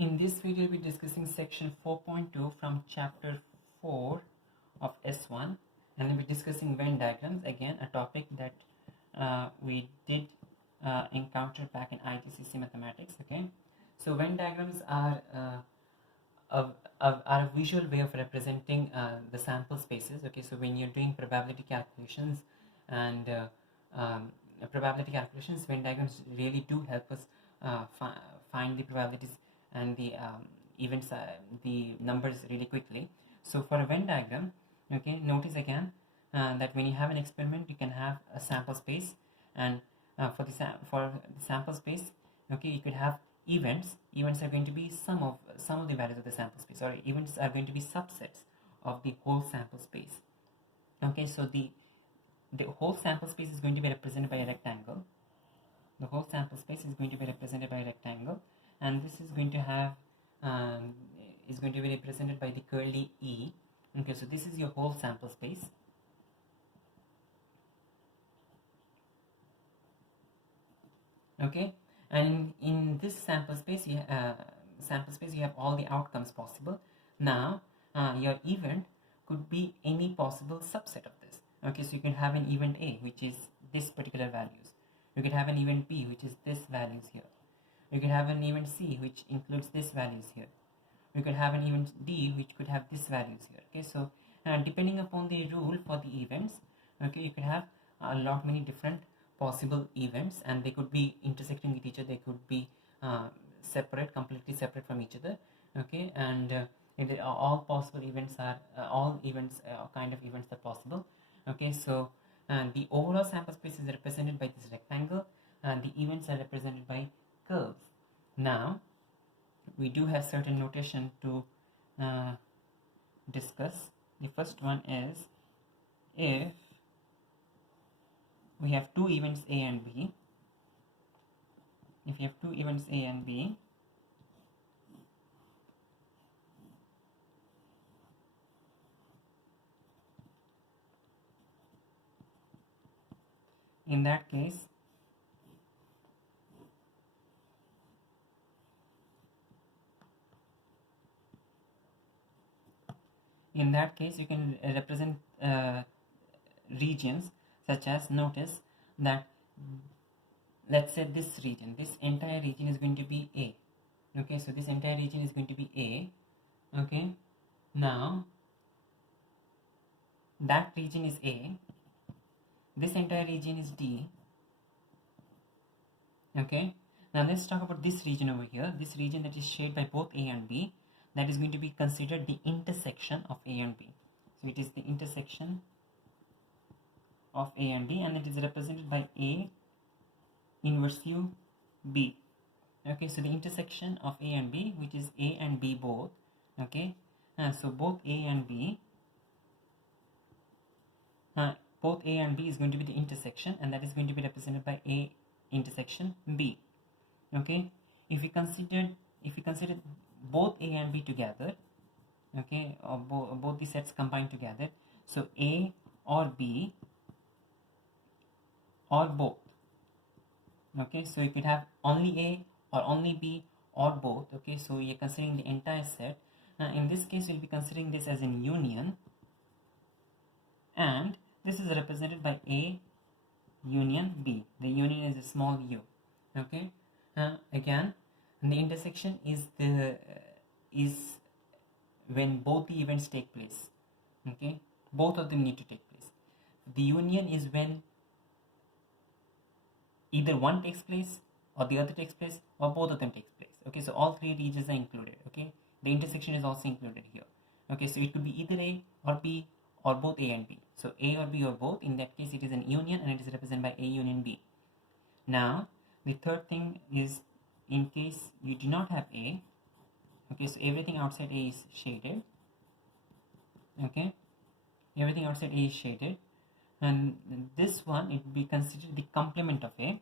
In this video, we'll be discussing section 4.2 from chapter 4 of S1, and we'll be discussing Venn diagrams, again a topic that we did encounter back in ITCC mathematics. Okay, so Venn diagrams are a visual way of representing the sample spaces. Okay, so when you're doing probability calculations and Venn diagrams really do help us find the probabilities and the events, the numbers really quickly. So for a Venn diagram, okay, notice again that when you have an experiment, you can have a sample space, and for the sample space, okay, you could have events. Events are going to be some of the values of the sample space, or events are going to be subsets of the whole sample space. Okay, so the whole sample space is going to be represented by a rectangle. The whole sample space is going to be represented by a rectangle, and this is going to have is going to be represented by the curly E. Okay, so this is your whole sample space. Okay, and in this sample space you have all the outcomes possible. Now your event could be any possible subset of this. Okay, so you can have an event A, which is this particular values. You could have an event B, which is this values here. You could have an event C, which includes this values here. You could have an event D, which could have this values here. Okay, so depending upon the rule for the events, okay, you could have a lot many different possible events, and they could be intersecting with each other. They could be separate, completely separate from each other. Okay, and all possible events are kind of events are possible. Okay, so the overall sample space is represented by this rectangle, and the events are represented by curves. Now we do have certain notation to discuss. The first one is, if we have two events A and B, in that case you can represent regions, such as, notice that, let's say this entire region is going to be A. Okay, so this entire region is going to be A. Okay, now that region is A, this entire region is D. Okay, now let's talk about this region over here, this region that is shared by both A and B. That is going to be considered the intersection of A and B. So it is the intersection of A and B, and it is represented by A inverse U B. Okay, so the intersection of A and B, which is A and B both. Okay, so both A and B is going to be the intersection, and that is going to be represented by A intersection B. Okay, if we consider both A and B together, okay, or both the sets combined together, so A or B or both. Okay, so you could have only A or only B or both. Okay, so you're considering the entire set. In this case, you'll be considering this as in union, and this is represented by A union B. The union is a small u. Okay, again, and the intersection is when both the events take place. Okay, both of them need to take place. The union is when either one takes place, or the other takes place, or both of them takes place. Okay, so all three regions are included. Okay, the intersection is also included here. Okay, so it could be either A or B or both A and B. So A or B or both. In that case, it is an union, and it is represented by A union B. Now the third thing is, in case you do not have A, okay, so everything outside A is shaded. Okay, everything outside A is shaded, and this one, it will be considered the complement of A.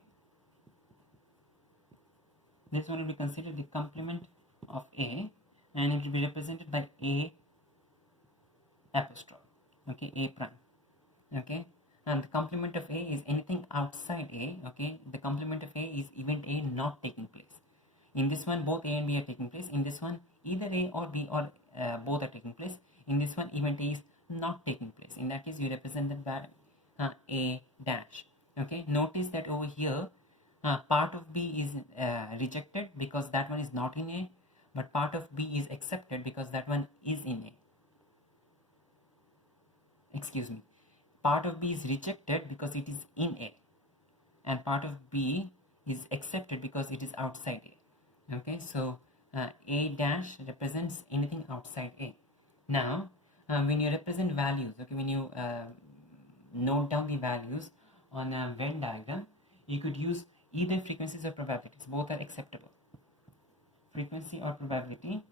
This one will be considered the complement of A, and it will be represented by A apostrophe. Okay, A prime. Okay, and the complement of A is anything outside A. Okay, the complement of A is event A not taking place. In this one, both A and B are taking place. In this one, either A or B or both are taking place. In this one, event A is not taking place. In that case, you represent that by A dash. Okay, notice that over here, part of B is rejected because that one is not in A, but part of B is accepted because that one is in A. Excuse me. Part of B is rejected because it is in A, and part of B is accepted because it is outside A. Okay, so A dash represents anything outside A. Now, when you represent values, okay, when you note down the values on a Venn diagram, you could use either frequencies or probabilities. Both are acceptable. Frequency or probability,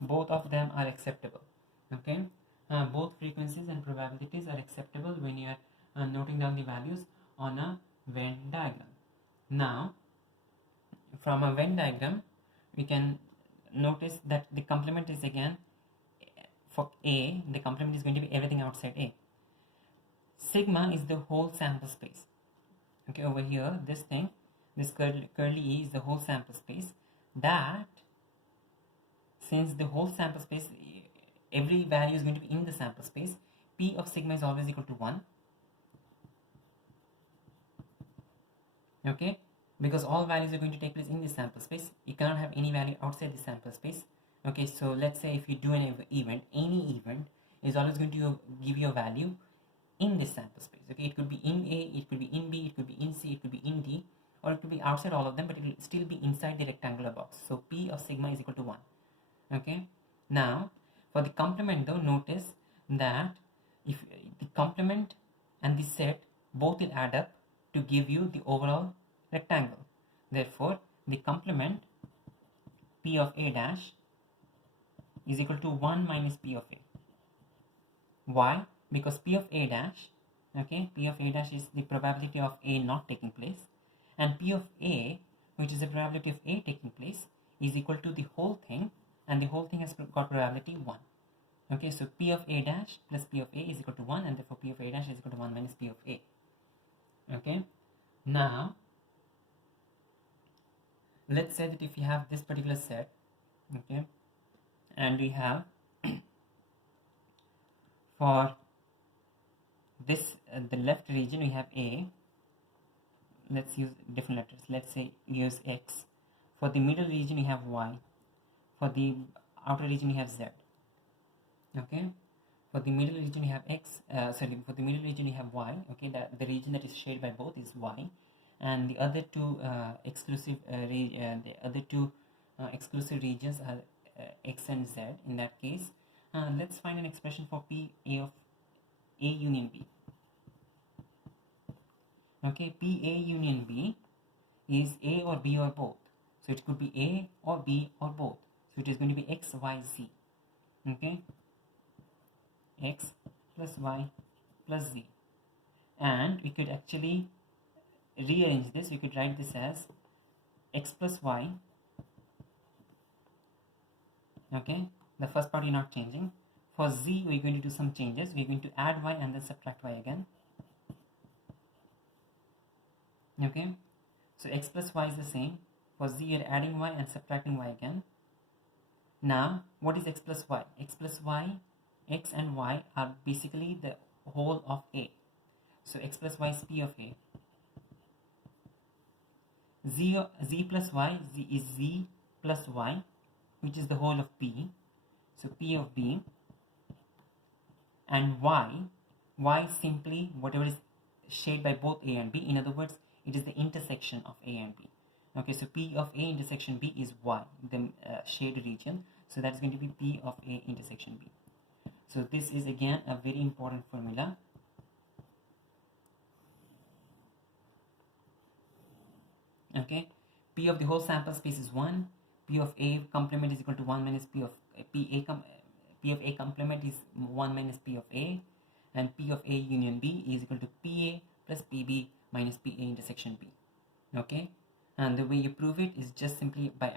both of them are acceptable. Okay, both frequencies and probabilities are acceptable when you are noting down the values on a Venn diagram. Now, from a Venn diagram, we can notice that the complement is again, for A, the complement is going to be everything outside A. Sigma is the whole sample space. Okay, over here, this thing, this curly E is the whole sample space. That, since the whole sample space, every value is going to be in the sample space, P of sigma is always equal to 1. Okay, because all values are going to take place in this sample space. You cannot have any value outside the sample space. Okay, so let's say if you do an event, any event is always going to give you a value in this sample space. Okay, it could be in A, it could be in B, it could be in C, it could be in D, or it could be outside all of them, but it will still be inside the rectangular box. So P of sigma is equal to 1. Okay, now for the complement though, notice that if the complement and the set both will add up to give you the overall rectangle. Therefore, the complement P of A dash is equal to 1 minus P of A. Why? Because P of A dash, okay, P of A dash is the probability of A not taking place, and P of A, which is the probability of A taking place, is equal to the whole thing, and the whole thing has got probability 1. Okay, so P of A dash plus P of A is equal to 1, and therefore P of A dash is equal to 1 minus P of A. Okay, now let's say that if you have this particular set, okay, and we have for this the left region we have A, let's use different letters, let's say use X. For the middle region you have Y, for the outer region you have Z. Okay, for the middle region you have X, for the middle region you have Y. Okay, that the region that is shared by both is Y, and the other two exclusive regions are X and Z. In that case, let's find an expression for P A of A union B. Okay, P A union B is A or B or both. So it could be A or B or both. So it is going to be X, Y, Z. Okay, X plus Y plus Z. And we could actually rearrange this. We could write this as X plus Y. Okay, the first part you're not changing. For Z, we're going to do some changes. We're going to add Y and then subtract Y again. Okay, so X plus Y is the same. For Z, you're adding Y and subtracting Y again. Now, what is X plus Y? X plus Y, X and Y are basically the whole of A. So X plus Y is P of A. Z plus Y is Z plus Y, which is the whole of P. So P of B. And Y is simply whatever is shared by both A and B. In other words, it is the intersection of A and B. Okay, so P of A intersection B is Y, the shaded region. So that is going to be P of A intersection B. So this is again a very important formula. Okay, P of the whole sample space is 1. P of A complement is equal to 1 minus P of P of A complement is 1 minus P of A, and P of A union B is equal to PA plus PB minus PA intersection B. Okay, and the way you prove it is just simply by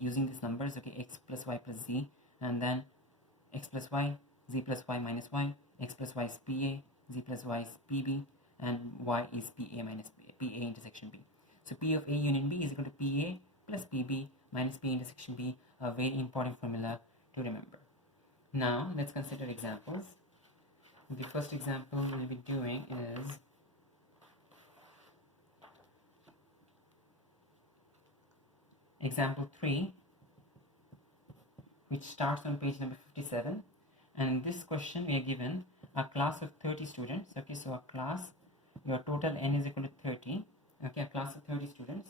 using these numbers. Okay, X plus Y plus Z, and then X plus Y, Z plus Y minus Y, X plus Y is PA, Z plus Y is PB, and Y is PA minus PA intersection B. So P of A union B is equal to PA plus PB minus P intersection B, a very important formula to remember. Now let's consider examples. The first example we'll be doing is example 3, which starts on page number 57. And in this question we are given a class of 30 students. Okay, so a class, your total n is equal to 30. Okay, a class of 30 students.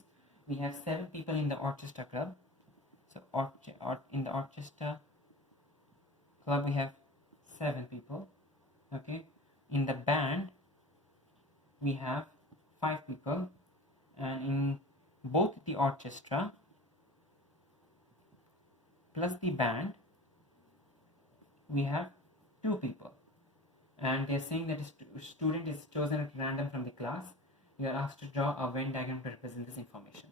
We have 7 people in the orchestra club. So in the orchestra club we have 7 people. Okay, in the band we have 5 people, and in both the orchestra plus the band we have 2 people, and they are saying that a student is chosen at random from the class. You are asked to draw a Venn diagram to represent this information.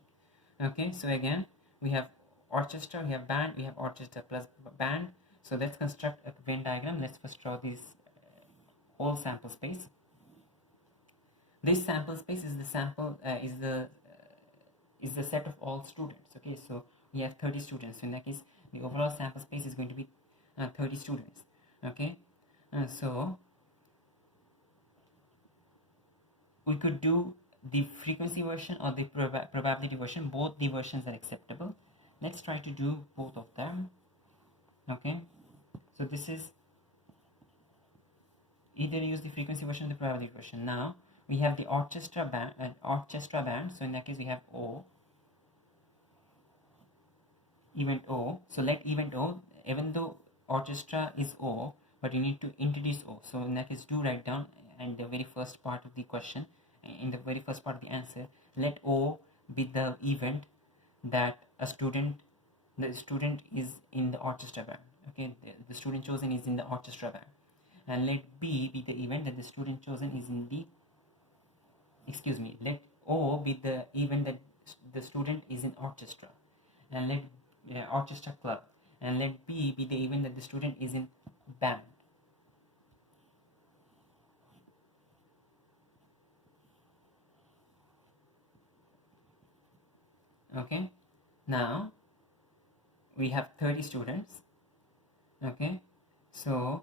Okay, so again we have orchestra, we have band, we have orchestra plus band. So let's construct a Venn diagram. Let's first draw this whole sample space. This sample space is the sample is the set of all students. Okay, so we have 30 students. So in that case, the overall sample space is going to be 30 students. Okay, so we could do the frequency version or the probability version. Both the versions are acceptable. Let's try to do both of them. Okay, so this is either use the frequency version or the probability version. Now we have the orchestra band. So in that case we have O, event O. Select event O, even though orchestra is O, but you need to introduce O. So in that case do write down in the very first part of the question, in the very first part of the answer, let O be the event that the student is in the orchestra band. Okay, the student chosen is in the orchestra band, and let B be the event that the student chosen is in the, let O be the event that the student is in orchestra, and let orchestra club, and let B be the event that the student is in band. Okay, now we have 30 students. Okay, so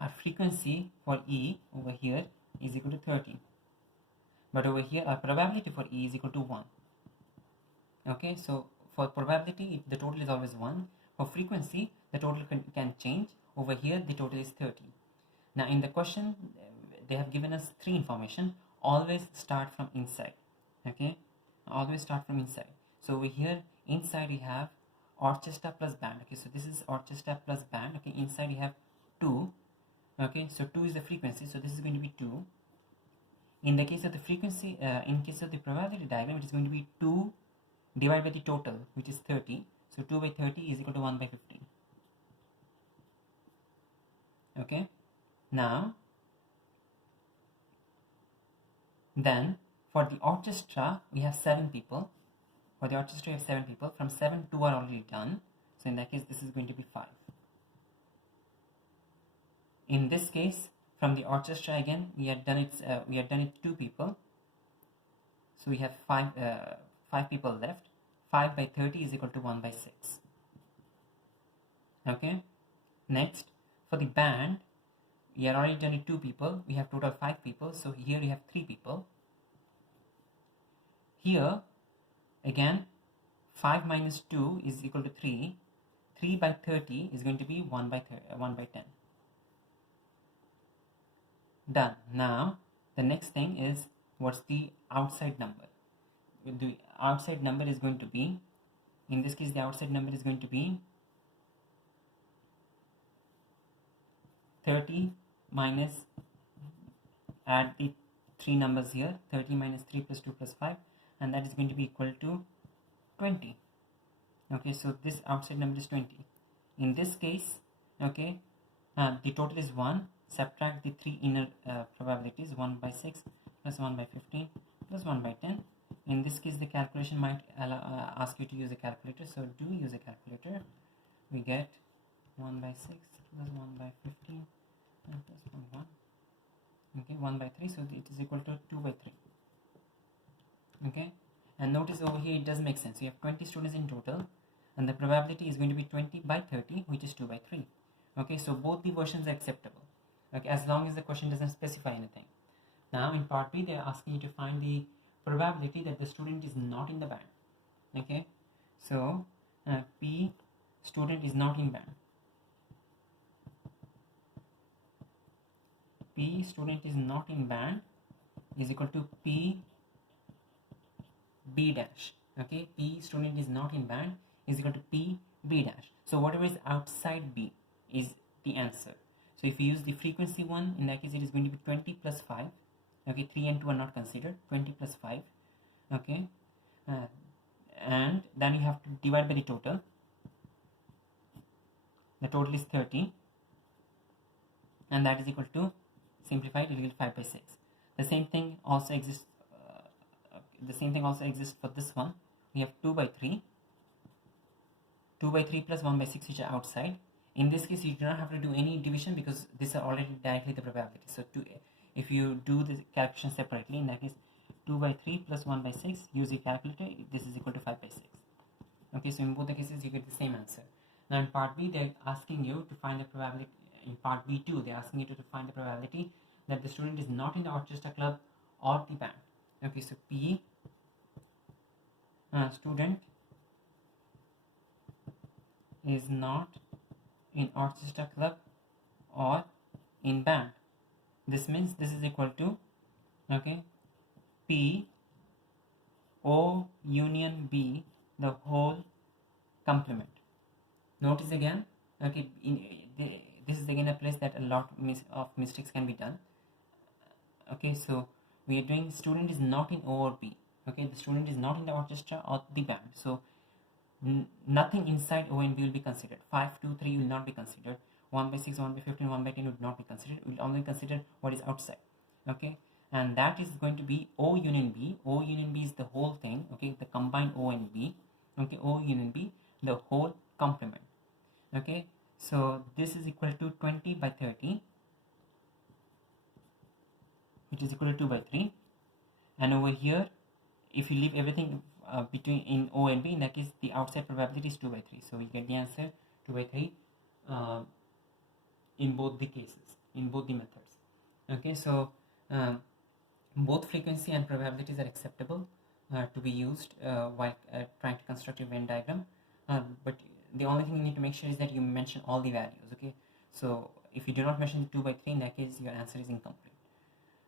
our frequency for E over here is equal to 30, but over here our probability for E is equal to 1. Okay, so for probability the total is always 1. For frequency the total can change. Over here the total is 30. Now in the question they have given us 3 information. Always start from inside. Okay, always start from inside. So over here inside we have orchestra plus band. Okay, so this is orchestra plus band. Okay, inside we have 2. Okay, so 2 is the frequency, so this is going to be 2. In the case of the frequency, in case of the probability diagram, it is going to be 2 divided by the total, which is 30. So 2 by 30 is equal to 1 by 15. Okay, now then for the orchestra we have 7 people. For the orchestra we have 7 people. From 7, 2 are already done. So in that case this is going to be 5. In this case from the orchestra again we had done it 2 people. So we have 5 people left. 5 by 30 is equal to 1 by 6. Okay, next for the band we had already done it 2 people. We have total 5 people. So here we have 3 people. Here again 5 minus 2 is equal to 3. 3 by 30 is going to be 1 by 10. Done. Now the next thing is, what's the outside number? The outside number is going to be, in this case the outside number is going to be 30 minus, add the 3 numbers here, 30 minus 3 plus 2 plus 5, and that is going to be equal to 20. Okay, so this outside number is 20. In this case, okay, the total is 1. Subtract the 3 inner probabilities, 1 by 6 plus 1 by 15 plus 1 by 10. In this case the calculation might ask you to use a calculator, so do use a calculator. We get 1 by 6 plus 1 by 15 and plus 1. Okay, 1 by 3, so it is equal to 2 by 3. Okay, And notice over here it does make sense. You have 20 students in total, and the probability is going to be 20 by 30, which is 2 by 3. Okay, so both the versions are acceptable, okay, as long as the question doesn't specify anything. Now in part B, they're asking you to find the probability that the student is not in the band. Okay, so P student is not in band. P student is not in band is equal to P B dash. Okay, P student is not in band is equal to P B dash. So whatever is outside B is the answer. So if you use the frequency one, in that case it is going to be 20 plus 5. Okay, 3 and 2 are not considered. 20 plus 5. Okay, and then you have to divide by the total. The total is 30, and that is equal to, simplified, it will get 5 by 6. The same thing also exists. For this one. We have 2 by 3. 2 by 3 plus 1 by 6, which are outside. In this case, you do not have to do any division because these are already directly the probability. So if you do the calculation separately, in that case 2 by 3 plus 1 by 6, use your calculator, this is equal to 5 by 6. Okay, so in both the cases you get the same answer. Now in part B, they're asking you to find the probability. In part B2, they're asking you to find the probability that the student is not in the orchestra club or the band. Okay, so P student is not in orchestra club or in band. This means this is equal to, okay, P O union B, the whole complement. Notice again, okay, this is again a place that a lot of mistakes can be done. Okay, so we are doing student is not in O or B. Okay, the student is not in the orchestra or the band. So nothing inside O and B will be considered. 5, 2, 3 will not be considered. 1 by 6, 1 by 15, 1 by 10 would not be considered. We will only consider what is outside. Okay, and that is going to be O union B. O union B is the whole thing. Okay, the combined O and B. Okay, O union B, the whole complement. Okay, so this is equal to 20 by 30, which is equal to 2 by 3. And over here, if you leave everything between in O and B, in that case the outside probability is 2 by 3. So we get the answer 2 by 3 in both the cases, in both the methods. Okay, so both frequency and probabilities are acceptable to be used while trying to construct a Venn diagram. But the only thing you need to make sure is that you mention all the values. Okay, so if you do not mention 2 by 3, in that case your answer is incomplete.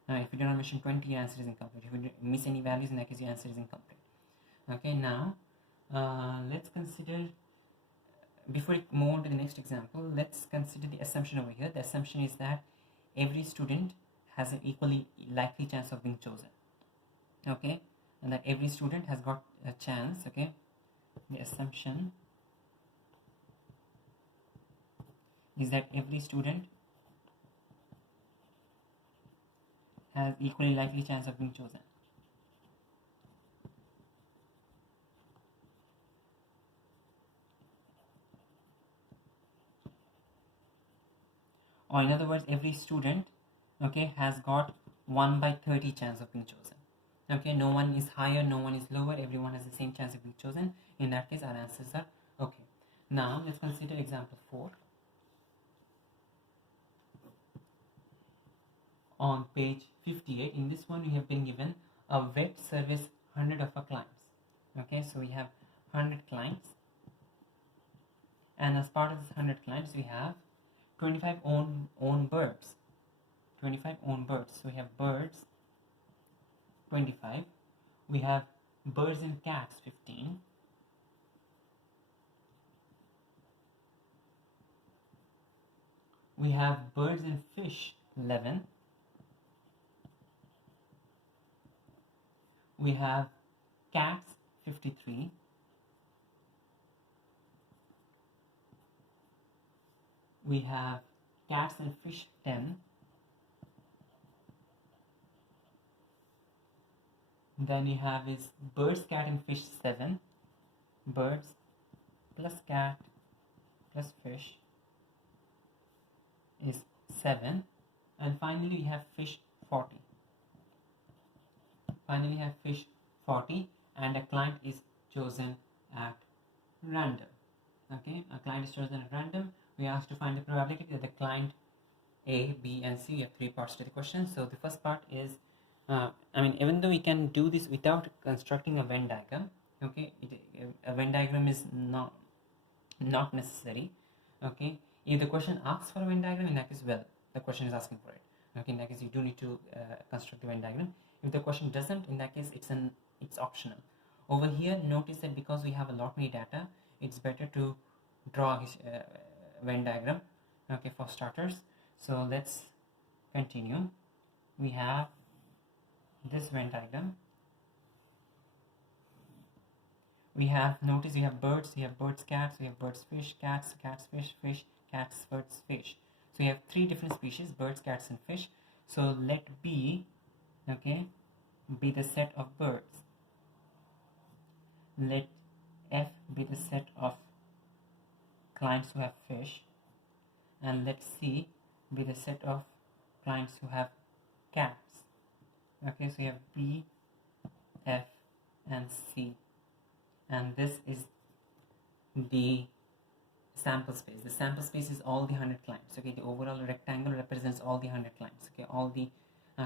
If you do not mention 20, your answer is incomplete. If you miss any values, in that case your answer is incomplete. Okay, now let's consider, before we move on to the next example, let's consider the assumption over here. The assumption is that every student has an equally likely chance of being chosen. Okay, and that every student has got a chance. Okay, the assumption is that every student has equally likely chance of being chosen. Or in other words, every student, okay, has got 1 by 30 chance of being chosen. Okay, no one is higher, no one is lower, everyone has the same chance of being chosen. In that case, our answers are okay. Now let's consider example 4. On page 58, in this one we have been given a web service 100 of our clients. Okay, so we have 100 clients, and as part of this 100 clients we have 25 own birds. 25 own birds. So we have birds 25, we have birds and cats 15, we have birds and fish 11, we have cats 53, we have cats and fish 10, then we have is birds, cat and fish 7, birds plus cat plus fish is 7, and finally we have fish 40. Finally we have fish 40, and a client is chosen at random. Okay, a client is chosen at random. We are asked to find the probability that the client A, B, and C. We have three parts to the question. So the first part is, even though we can do this without constructing a Venn diagram, okay, a Venn diagram is not necessary. Okay, if the question asks for a Venn diagram, in that case, well, the question is asking for it. Okay, in that case, you do need to construct the Venn diagram. If the question doesn't, in that case, it's optional. Over here, notice that because we have a lot many data, it's better to draw his Venn diagram. Okay, for starters. So let's continue. We have this Venn diagram. We have, notice we have birds, cats, we have birds, fish, cats, fish, fish, cats, birds, fish. So we have three different species, birds, cats, and fish. So let B, okay, be the set of birds. Let F be the set of clients who have fish, and let C be the set of clients who have cats. Okay, so you have B, F, and C, and this is the sample space. The sample space is all the 100 clients. Okay, the overall rectangle represents all the 100 clients. Okay, all the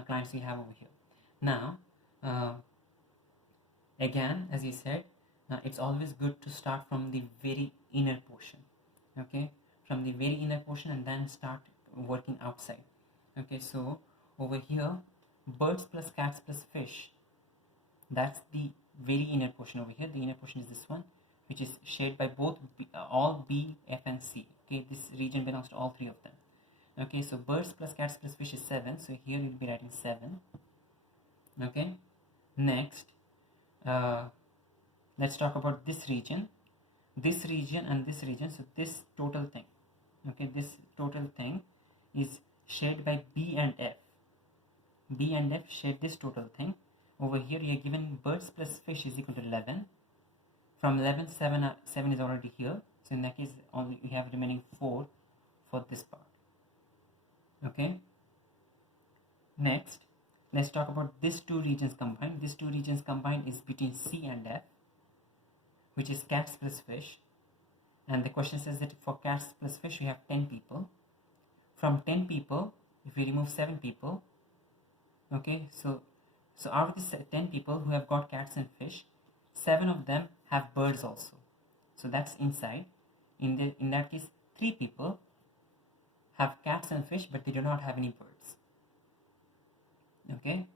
clients we have over here. Now, again, as you said, it's always good to start from the very inner portion. Okay, from the very inner portion, and then start working outside. Okay, so over here, birds plus cats plus fish, that's the very inner portion over here. The inner portion is this one, which is shared by both all B, F, and C. Okay, this region belongs to all three of them. Okay, so birds plus cats plus fish is 7, so here you'll be writing 7. Okay, next, let's talk about this region and this region. So this total thing, okay, this total thing is shared by B and F. B and F share this total thing. Over here you are given birds plus fish is equal to 11. From 11, 7 is already here, so in that case only we have remaining 4 for this part. Okay, next let's talk about these two regions combined. These two regions combined is between C and F, which is cats plus fish, and the question says that for cats plus fish we have 10 people. From 10 people, if we remove 7 people, okay, so out of the 10 people who have got cats and fish, 7 of them have birds also, so that's inside. In that case, 3 people have cats and fish, but they do not have any birds. Okay,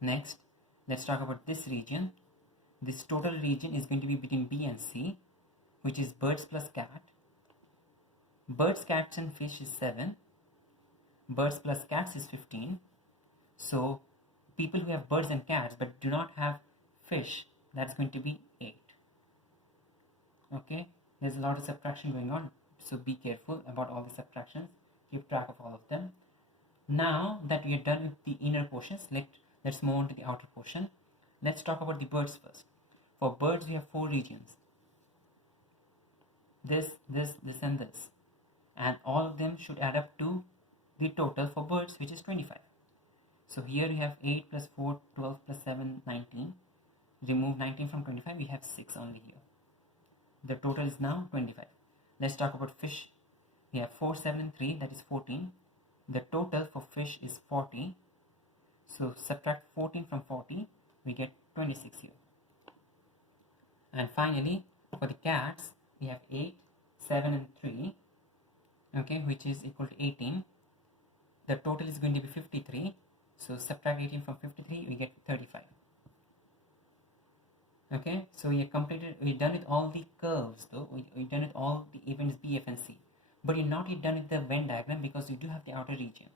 next let's talk about this region. This total region is going to be between B and C, which is birds plus cat. Birds, cats, and fish is 7. Birds plus cats is 15. So people who have birds and cats but do not have fish, that's going to be 8. Okay, there's a lot of subtraction going on, so be careful about all the subtractions. Keep track of all of them. Now that we are done with the inner portions, let's move on to the outer portion. Let's talk about the birds first. For birds we have 4 regions, this, and this, and all of them should add up to the total for birds, which is 25. So here we have 8 plus 4, 12 plus 7, 19. Remove 19 from 25, we have 6 only here. The total is now 25. Let's talk about fish. We have 4, 7, and 3, that is 14. The total for fish is 40. So subtract 14 from 40, we get 26 here. And finally, for the cats, we have 8, 7, and 3, okay, which is equal to 18. The total is going to be 53. So subtract 18 from 53, we get 35. Okay, so we're done with all the curves though. We're done with all the events B, F, and C. But you're not yet done with the Venn diagram because you do have the outer region.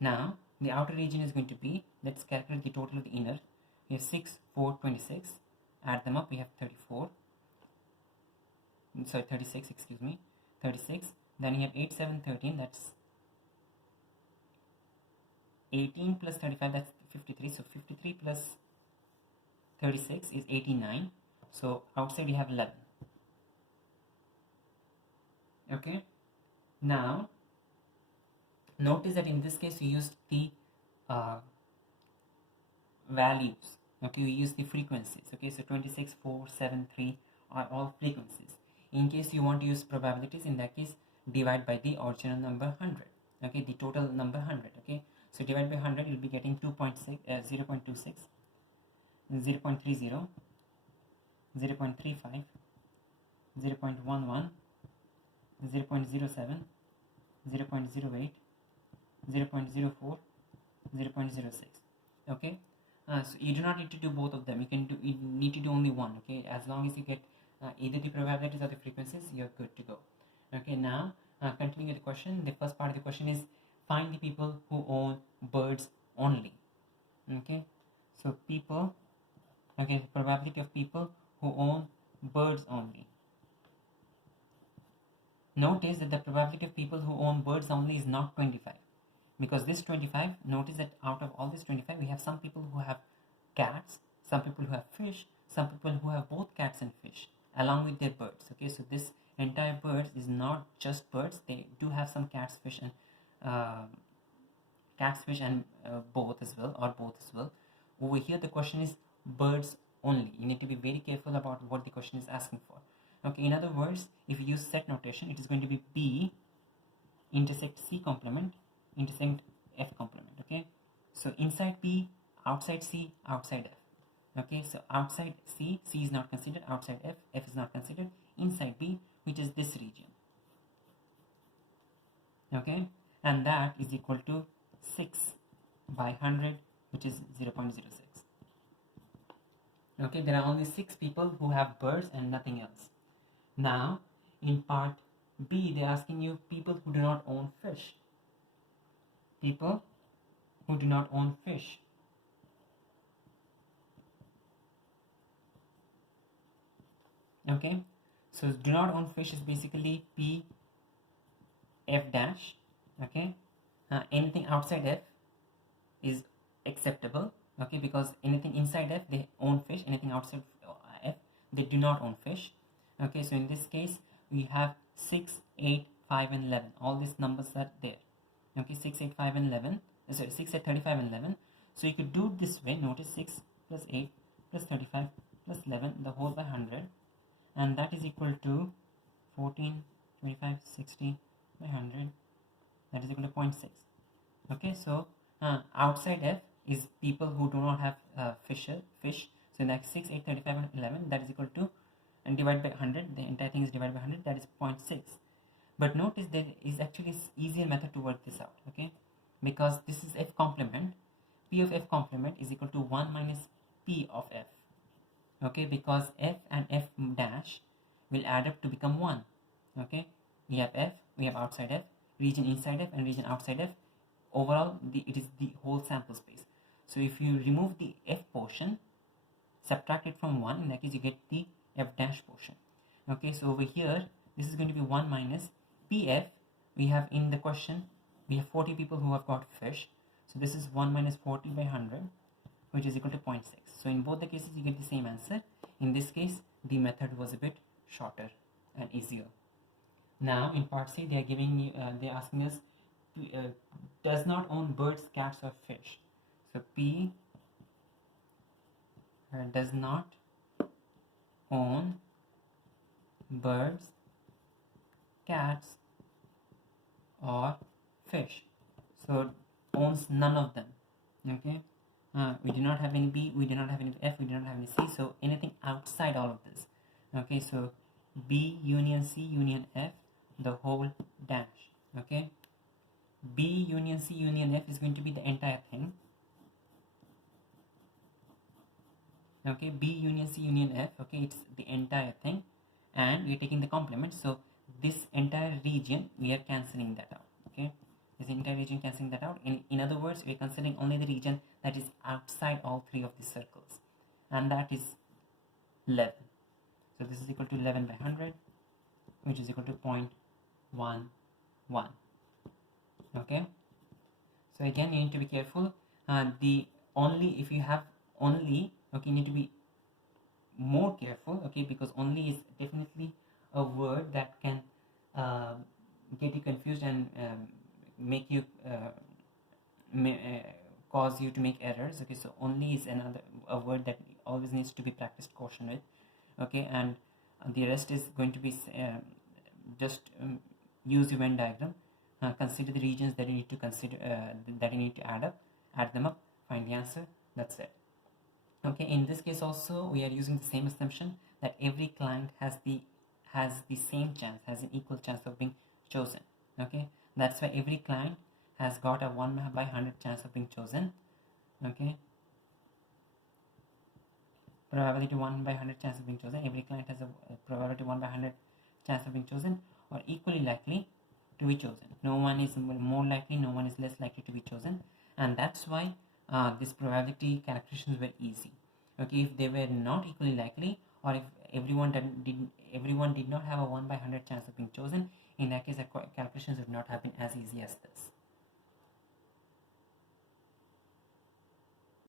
Now, the outer region is going to be, let's calculate the total of the inner. We have 6, 4, 26. Add them up, we have 34. Sorry, 36, excuse me. 36. Then you have 8, 7, 13, that's 18 plus 35, that's 53. So 53 plus 36 is 89. So outside you have 11. Okay. Now, notice that in this case we used the values. Okay, we use the frequencies. Okay, so 26, 4, 7, 3 are all frequencies. In case you want to use probabilities, in that case divide by the original number 100. Okay, the total number 100. Okay, so divide by 100, you'll be getting 2.6 0.26, 0.30, 0.35, 0.11, 0.07, 0.08, 0.04, 0.06. Okay, so you do not need to do both of them. You need to do only one. Okay, as long as you get either the probabilities or the frequencies, you're good to go. Okay, now continuing with the question, the first part of the question is find the people who own birds only. Okay, so people, okay, the probability of people who own birds only. Notice that the probability of people who own birds only is not 25, because this 25, notice that out of all this 25, we have some people who have cats, some people who have fish, some people who have both cats and fish along with their birds. Okay, so this entire birds is not just birds, they do have some cats, fish, and both as well, or both as well. Over here the question is birds only. You need to be very careful about what the question is asking for. Okay, in other words, if you use set notation, it is going to be B intersect C complement intersect F complement. Okay, so inside B, outside C, outside F. Okay, so outside C, C is not considered, outside F, F is not considered, inside B, which is this region. Okay, and that is equal to 6 by 100, which is 0.06. Okay, there are only 6 people who have birds and nothing else. Now in part B, they're asking you people who do not own fish. People who do not own fish. Okay, so do not own fish is basically P F dash. Okay, anything outside F is acceptable. Okay, because anything inside F they own fish, anything outside F they do not own fish. Okay, so in this case we have 6, 8, 5 and 11. All these numbers are there. Okay, 6, 8, 5 and 11. Sorry, 6, 8, 35 and 11. So you could do it this way. Notice 6 plus 8 plus 35 plus 11, the whole by 100, and that is equal to 14, 25, 60 by 100. That is equal to 0.6. Okay, so outside F is people who do not have fish. So in that 6, 8, 35 and 11, that is equal to, and divide by 100, the entire thing is divided by 100, that is 0.6. But notice there is actually easier method to work this out. Okay, because this is F complement, P of F complement is equal to 1 minus P of F. Okay, because F and F dash will add up to become 1. Okay, we have F, we have outside F, region inside F and region outside F. Overall it is the whole sample space. So if you remove the F portion, subtract it from 1, in that case you get the F dash portion. Okay, so over here this is going to be 1 minus PF. We have in the question we have 40 people who have got fish, so this is 1 minus 40 by 100, which is equal to 0.6. So in both the cases you get the same answer. In this case the method was a bit shorter and easier. Now in part C they are giving you they are asking us does not own birds, cats or fish. So P does not own birds, cats or fish. So owns none of them. Okay, we do not have any B, we do not have any F, we do not have any C, so anything outside all of this. Okay, so B union C union F, the whole dash. Okay, B union C union F is going to be the entire thing. Okay, B union C union F, okay, it's the entire thing, and we're taking the complement, so this entire region we are cancelling that out. Okay, this entire region cancelling that out. In other words, we're considering only the region that is outside all 3 of these circles, and that is 11. So this is equal to 11 by 100, which is equal to 0.11. Okay, so again you need to be careful. The only, if you have only, okay, you need to be more careful. Okay, because only is definitely a word that can get you confused and make you cause you to make errors. Okay, so only is another a word that always needs to be practiced caution with. Okay, and the rest is going to be just use the Venn diagram, consider the regions that you need to consider, that you need to add them up, find the answer. That's it. Okay, in this case also we are using the same assumption that every client has the same chance, has an equal chance of being chosen. Okay, that's why every client has got a 1 by 100 chance of being chosen. Okay, probability 1 by 100 chance of being chosen. Every client has a probability 1 by 100 chance of being chosen, or equally likely to be chosen. No one is more likely, no one is less likely to be chosen, and that's why this probability calculations were easy. Okay, if they were not equally likely, or if everyone did not have a 1 by 100 chance of being chosen, in that case the calculations would not have been as easy as this.